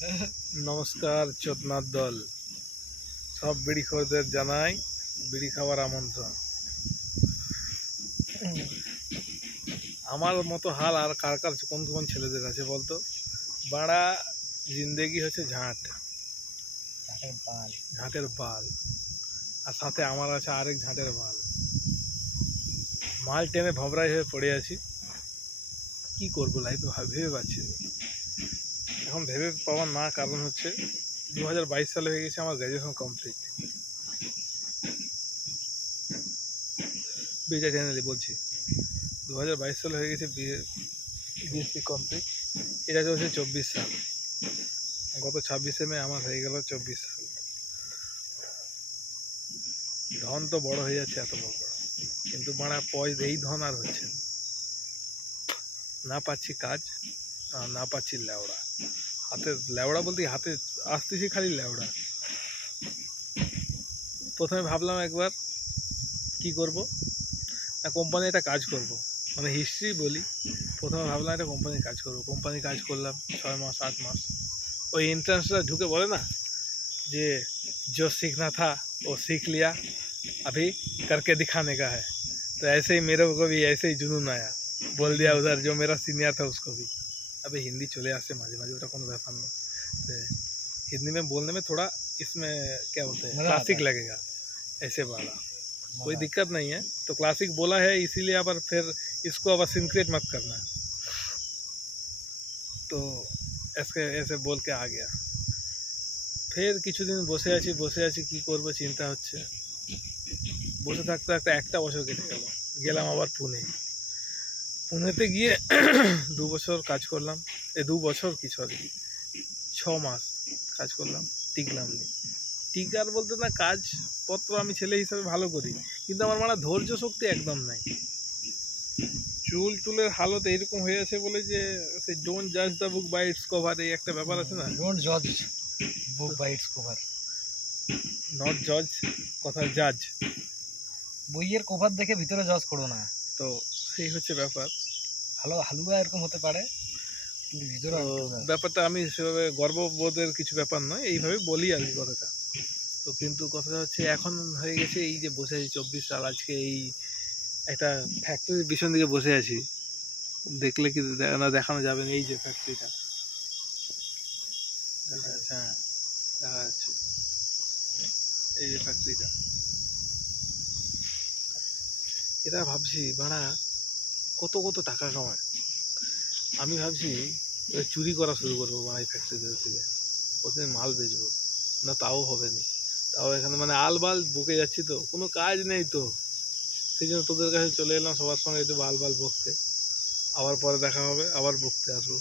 নমস্কার চোদনার দল, সব বিড়ি খোরদের জানাই বিড়ি খাওয়ার আমন্ত্রণ। আমার মতো হাল আর কার কার কোন কোন ছেলেদের আছে বলতো? বাড়া জিন্দেগি হচ্ছে ঝাঁটের বাল, আর সাথে আমার আছে আরেক ঝাঁটের বাল। মাল টেনে ভবরাই হয়ে পড়ে আছি, কি করবো লাইফে ভেবে পাচ্ছি না। এখন ভেবে পাওয়ার না কারণ হচ্ছে 2022 সালে হয়ে গেছে আমার গ্র্যাজুয়েশন কমপ্লিট। বিটা চ্যানেলে বলছি 2022 সালে হয়ে গেছে বিএসসি কমপ্লিট। এটা চলছে 24 সাল, গত 26শে মে আমার হয়ে গেল 24 সাল। ধন তো বড় হয়ে যাচ্ছে, এত বড় বড়, কিন্তু মারা পয়সা এই ধন আর হচ্ছে না। পাচ্ছি কাজ আর না পাচ্ছি লেওড়া। হাতে লেওড়া বলতে হাতে আসতেছি খালি লেওড়া। প্রথমে ভাবলাম একবার কি করব না, কোম্পানি একটা কাজ করব, মানে হিস্ট্রি বলি। প্রথমে ভাবলাম একটা কোম্পানির কাজ করবো, কোম্পানি কাজ করলাম 6 মাস 8 মাস। ওই এন্ট্রান্সটা ঢুকে বলে না যে जो सीखना था वो सीख लिया, अभी करके दिखाने का है। तो ऐसे ही मेरे को भी ऐसे ही जुनून आया, बोल दिया उधर जो मेरा सीनियर था उसको भी। अबे हिंदी चले आते माझे माझे, ওটা কোনো ব্যাপার না। तो हिंदी में बोलने में थोड़ा इसमें क्या बोलते हैं, क्लासिक लगेगा ऐसे वाला, कोई दिक्कत नहीं है। तो क्लासिक बोला है इसीलिए, अब फिर इसको अब सिंक्रेट मत करना। तो ऐसे ऐसे बोल के आ गया। फिर কিছুদিন বসে আছি কি করব চিন্তা হচ্ছে। বসে থাকতে থাকতে একটা বছর কেটে গেল। গেলাম আবার পুনেতে গিয়ে 2 বছর কাজ করলাম। 2 বছর কি, সরি 6 মাস কাজ করলাম, টিকলাম নি। টিকার বলতে না, কাজপত্র আমি ছেলে হিসাবে ভালো করি, কিন্তু আমার মানে ধৈর্য শক্তি একদম নাই। চুলের হালত এইরকম হয়ে আছে বলে যে সেই ডোন্ট জাজ the book by its cover, এই একটা ব্যাপার আছে না। ডোন্ট জাজ book by its cover, not জজ, কথা জাজ। বইয়ের কভার দেখে ভিতরে জাজ করো না। তো সেই হচ্ছে ব্যাপার। হালুয়া এরকম হতে পারে, কিন্তু ভিতরে ব্যাপারটা আমি সেভাবে গর্ববোধের কিছু ব্যাপার নয়, এইভাবে বলি আর কি কথাটা। তো কিন্তু কথাটা হচ্ছে এখন হয়ে গেছে এই যে বসে আছি 24 সাল, আজকে এই একটা ফ্যাক্টরির পিছন দিকে বসে আছি। দেখলে কি না দেখানো যাবে না, এই যে ফ্যাক্টরিটা দেখা যাচ্ছে, হ্যাঁ দেখা যাচ্ছে এই যে ফ্যাক্টরিটা। এটা ভাবছি বাড়া কত কত টাকা কামায়। আমি ভাবছি চুরি করা শুরু করবো বাড়া এই ফ্যাক্টরিতে থেকে, প্রতিদিন মাল বেচবো না, তাও হবে না। তাও এখানে মানে আলবাল বকে যাচ্ছি, তো কোনো কাজ নেই, তো সেই জন্য তোদের কাছে চলে এলাম সবার সঙ্গে একটু বাল বকতে। আবার পরে দেখা হবে, আবার বকতে আসবো।